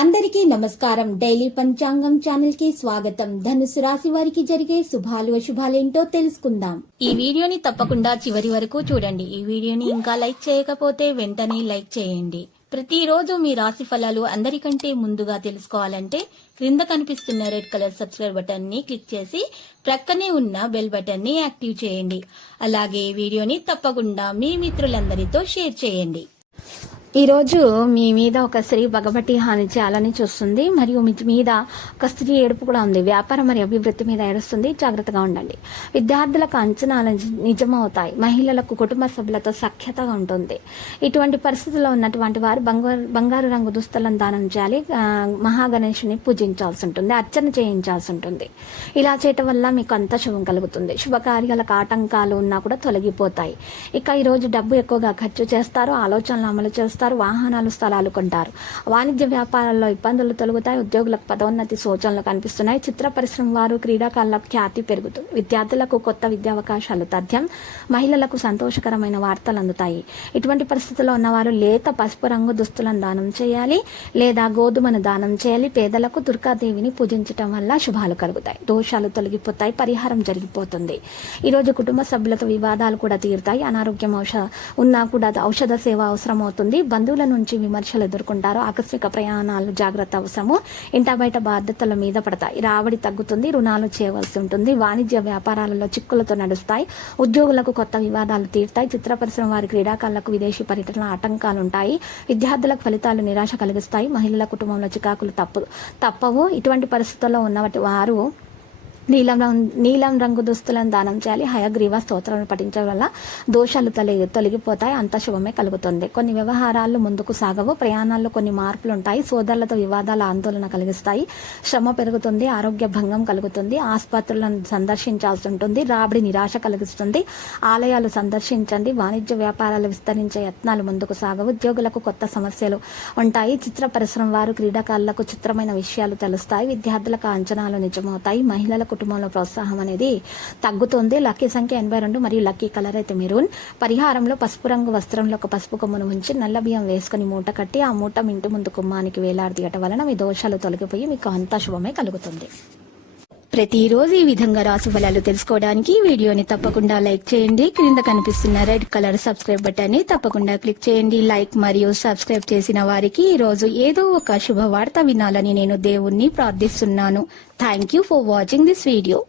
అందరికీ నమస్కారం. డైలీ పంచాంగం ఛానల్ కి స్వాగతం. ధనుసు రాశి వారికి జరిగే శుభాలు అశుభాలేంటో తెలుసుకుందాం. ఈ వీడియోని తప్పకుండా చివరి వరకు చూడండి. ఈ వీడియోని ఇంకా లైక్ చేయకపోతే వెంటనే లైక్ చేయండి. ప్రతిరోజు మీ రాశి ఫలాలు అందరికంటే ముందుగా తెలుసుకోవాలంటే క్రింద కనిపిస్తున్న రెడ్ కలర్ సబ్స్క్రైబ్ బటన్ ని క్లిక్ చేసి ప్రక్కనే ఉన్న బెల్ బటన్ ని యాక్టివ్ చేయండి. అలాగే వీడియోని తప్పకుండా మీ మిత్రులందరితో షేర్ చేయండి. ఈ రోజు మీ మీద ఒక స్త్రీ పగబట్టి హాని చేయాలని చూస్తుంది, మరియు మీ మీద ఒక స్త్రీ ఏడుపు కూడా ఉంది. వ్యాపారం మరియు అభివృద్ధి మీద ఏడుస్తుంది, జాగ్రత్తగా ఉండండి. విద్యార్థులకు అంచనాలు నిజమవుతాయి. మహిళలకు కుటుంబ సభ్యులతో సఖ్యతగా ఉంటుంది. ఇటువంటి పరిస్థితుల్లో ఉన్నటువంటి వారు బంగారు రంగు దుస్తులను దానం చేయాలి. మహాగణేశుని పూజించాల్సి ఉంటుంది, అర్చన చేయించాల్సి ఉంటుంది. ఇలా చేయటం వల్ల మీకు అంత శుభం కలుగుతుంది. శుభకార్యాలకు ఆటంకాలు ఉన్నా కూడా తొలగిపోతాయి. ఇక ఈ రోజు డబ్బు ఎక్కువగా ఖర్చు చేస్తారు, ఆలోచనలు అమలు చేస్తారు, వాహనాలు స్థలాలు కొంటారు. వాణిజ్య వ్యాపారాల్లో ఇబ్బందులు తొలగుతాయి. ఉద్యోగులకు పదోన్నతి సూచనలు కనిపిస్తున్నాయి. చిత్ర పరిశ్రమ వారు క్రీడాకారులకు ఖ్యాతి పెరుగుతుంది. విద్యార్థులకు కొత్త విద్యావకాశాలు తథ్యం. మహిళలకు సంతోషకరమైన వార్తలు అందుతాయి. ఇటువంటి పరిస్థితుల్లో ఉన్నవారు లేత పసుపు రంగు దుస్తులను దానం చేయాలి, లేదా గోధుమను దానం చేయాలి. పేదలకు దుర్గాదేవిని పూజించటం వల్ల శుభాలు కలుగుతాయి, దోషాలు తొలగిపోతాయి, పరిహారం జరిగిపోతుంది. ఈరోజు కుటుంబ సభ్యులతో వివాదాలు కూడా తీరుతాయి. అనారోగ్యం ఉన్నా కూడా ఔషధ సేవ అవసరం అవుతుంది. బంధువుల నుంచి విమర్శలు ఎదుర్కొంటారు. ఆకస్మిక ప్రయాణాలు జాగ్రత్త అవసరము. ఇంట బయట బాధ్యతల మీద పడతాయి. రాబడి తగ్గుతుంది, రుణాలు చేయవలసి ఉంటుంది. వాణిజ్య వ్యాపారాలలో చిక్కులతో నడుస్తాయి. ఉద్యోగులకు కొత్త వివాదాలు తీరుతాయి. చిత్ర పరిశ్రమ వారి క్రీడాకారులకు విదేశీ పర్యటనలో ఆటంకాలు ఉంటాయి. విద్యార్థులకు ఫలితాలు నిరాశ కలిగిస్తాయి. మహిళల కుటుంబంలో చికాకులు తప్పవు. ఇటువంటి పరిస్థితుల్లో ఉన్నవారు వారు నీలం రంగు దుస్తులను దానం చేయాలి. హయగ్రీవ స్తోత్రాలను పఠించడం వల్ల దోషాలు తొలగిపోతాయి, అంత శుభమే కలుగుతుంది. కొన్ని వ్యవహారాలు ముందుకు సాగవు. ప్రయాణాల్లో కొన్ని మార్పులు ఉంటాయి. సోదరులతో వివాదాల ఆందోళన కలిగిస్తాయి. శ్రమ పెరుగుతుంది, ఆరోగ్య భంగం కలుగుతుంది. ఆసుపత్రులను సందర్శించాల్సి ఉంటుంది. రాబడి నిరాశ కలిగిస్తుంది. ఆలయాలు సందర్శించండి. వాణిజ్య వ్యాపారాలు విస్తరించే యత్నాలు ముందుకు సాగవు. ఉద్యోగులకు కొత్త సమస్యలు ఉంటాయి. చిత్ర పరిశ్రమ వారు క్రీడాకారులకు చిత్రమైన విషయాలు తెలుస్తాయి. విద్యార్థులకు అంచనాలు నిజమవుతాయి. మహిళలకు కుటుంబంలో ప్రోత్సాహం అనేది తగ్గుతుంది. లక్కీ సంఖ్య 82 మరియు లక్కీ కలర్ అయితే మెరూన్. పరిహారంలో పసుపు రంగు వస్త్రంలో ఒక పసుపు కొమ్మును ఉంచి నల్ల బియ్యం వేసుకుని మూట కట్టి ఆ మూట ఇంటి ముందు కుమ్మానికి వేలాడదీయటం వలన మీ దోషాలు తొలగిపోయి మీకు అంతా శుభమే కలుగుతుంది. ప్రతిరోజు ఈ విధంగా రాశి ఫలాలు తెలుసుకోవడానికి వీడియోని తప్పకుండా లైక్ చేయండి. క్రింద కనిపిస్తున్న రెడ్ కలర్ సబ్స్క్రైబ్ బటన్ ని తప్పకుండా క్లిక్ చేయండి. లైక్ మరియు సబ్స్క్రైబ్ చేసిన వారికి ఈ రోజు ఏదో ఒక శుభవార్త వినాలని నేను దేవుణ్ణి ప్రార్థిస్తున్నాను. Thank you for watching this video.